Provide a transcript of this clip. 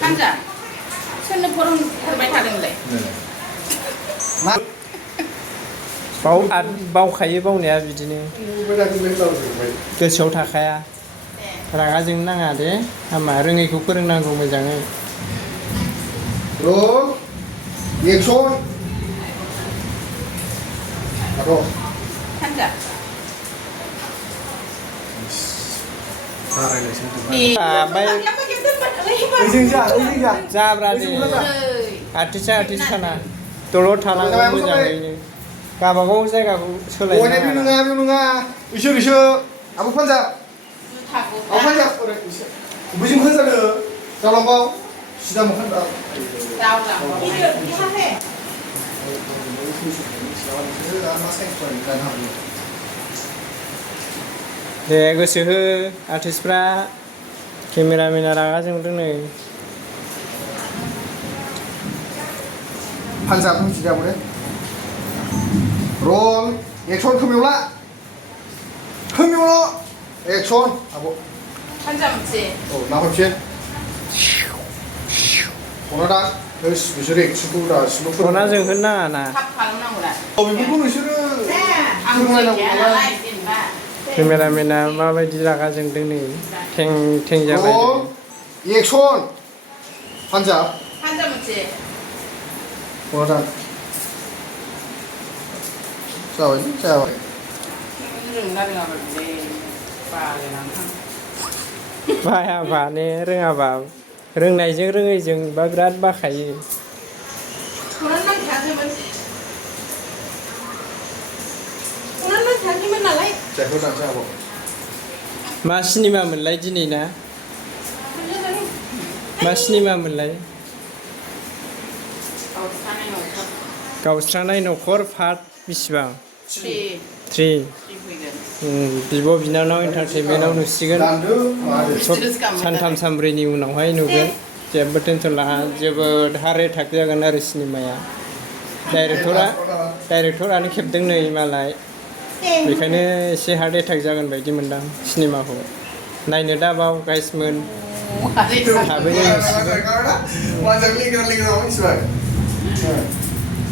한자 손을 보름 보름에 다른래 मा बावखायो बावनाया बिदिनो गोसोआव थाखाया रागा जोंनो नाङा दे हामा रोङैखौ फोरोंनांगौ मोजाङै 로 액션 바로 한자 살아있는 친구 ओमफ्राय 의생자 의생자 जाब्रा दे आर्टिस्टआ आर्टिस्ट थाना दलर थानांगौ मोजाङैनो गावबागाव जायगाखौ सोलायनो 오네 비누가 비누가 으쌰 으쌰 아부 판자 아부 판자 그래 으쌰 무슨 판자는 자랑바오 시다 뭐 한다 दे गोसो हो आर्टिस्टफ्रा केमेरामेना रागा जोंदों नै 판자 판지자 그래 롤 액션 금요라 금요라 액션 아부 한자 맞지? 나머지 오늘아 의술이 친구라 슬로프 전화좀 끝나나 밥 가능하구나 이분은 싫은 केमेरामेना माबायदि रागा जोंदों नै टें जाबाय 액션 판자 한자 맞지? 오늘아 자와 बायाबा ने रोङाबा रोंनायजों रोङैजों बा बिराद बाखायो मा सिनेमा मोनलाय दिनै ना मा सिनेमा मोनलाय गावस्रानाय न'खर पार्ट बेसेबां 3 बिब' बिनानाव एन्टारटेनमेन्टआव नुसिगोन सानथाम सानब्रैनि उनावहाय नुगोन जेबो टेनसन लाहा जोबोद हार्ड एटाक जागोन आरो सिनेमाया डाइरेक्टरानो खेबदों नै मालाय बेखायनो एसे हार्ड एटाक जागोन बायदि मोनदां सिनेमाखौ नायनो दाबाव गाइसमोन थाबैनो नुसिगोन